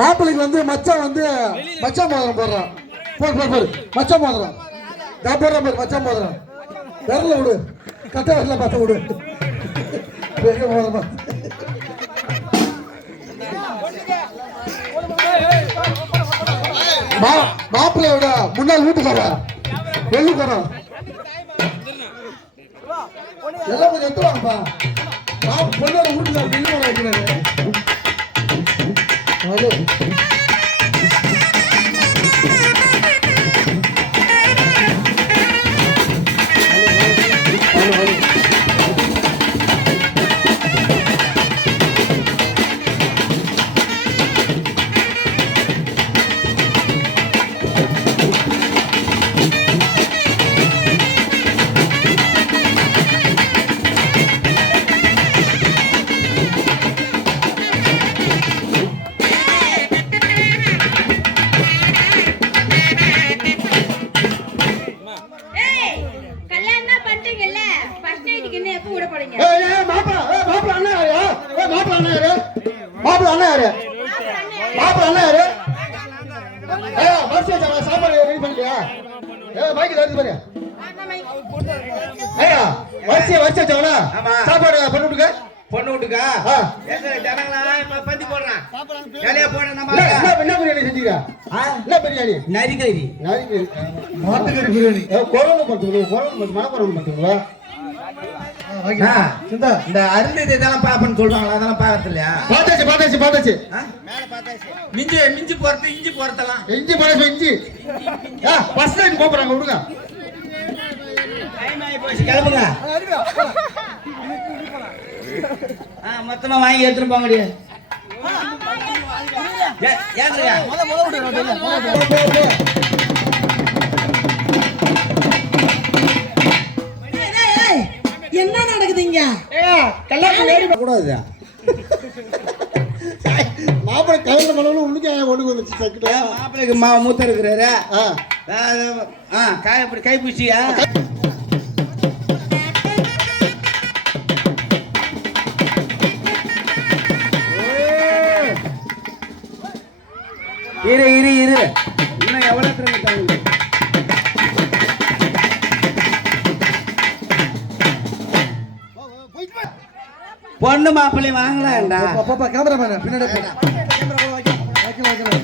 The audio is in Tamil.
மாப்பிள்ளைக்கு வந்து மச்சான் வந்து மச்சான் மோதிரம் போடுறான். போடு போடு போடு. மச்சான் மோதிரம். நான் போடுறேன் பாரு மச்சான் மோதிரம். விரல விடு. கட்ட விரல பார்த்து விடு. பெரிய மோதிரமா மாப்பிள்ளையோட முன்னாள் வீட்டுக்காரா வெள்ளிக்காரன் எல்லாம் கொஞ்சம் எடுத்துருவாங்கப்பா பொண்ணோட வீட்டுக்காரர் வெள்ளி வைக்கிறாரு இன்னும் எப்போ விட போறீங்க ஏய், ஏய், மாப்பிள, ஏய், மாப்பிள அண்ணன் யாரு? ஏய், அண்ணன் யாரு? ஏய், வரிசையா சாப்பிடு, சாப்பாடு ready பண்ணிட்டியா? ஏய், பாரு. வரிசையா, வரிசையா சாப்பிடா? ஆமா. சாப்பாடு பண்ணி விட்டுக்க. பொண்ணு வீட்டுக்கா ஆ. எங்க ஜனங்களா இப்ப பந்தி போடுறான் வேலையா போட நம்ம என்ன, பிரியாணி செஞ்சீங்க? என்ன பிரியாணி? நரிக்கறி நாய்க்கு- மாட்டுக்கறி பிரியாணி. ஏய், குழம்பு பார்த்துக்கணும், குழம்பு பார்த்து, மணக்குழம்பு பார்த்துக்கணும். இந்த அருந்ததி இதெல்லாம் பாப்பன்னு சொல்றாங்களா? அதெல்லாம் பாக்குறது இல்லையா பார்த்தாச்சு, பார்த்தாச்சு, பார்த்தாச்சு. மிஞ்சி மிஞ்சி போறது இஞ்சி போறதெல்லாம். இஞ்சி பழசு இஞ்சி. first night கூப்பிடுறாங்க விடுங்க. டைம் கிளம்புங்க. ஆ, மொத்தமா வாங்கி எடுத்துட்டு போங்க முடியும் ஏன்றியா கூடாது. மாப்பிள்ளை கல்யாணம் உள்ளுக்கு ஒண்ணுக்கு வந்துச்சு சக்கிட்ட மாப்பிள்ளைக்கு மா மூத்த இருக்கிறாரு? ஆ. காய் அப்படி கை பூச்சியா இரு இரு இரு. இன்னும் எவ்வளவு திரும்ப தாங்க பொண்ணு மாப்பிள்ளை வாங்கலாம்டா. பாப்பா கேமராமேன் பின்னாடி கேமரா,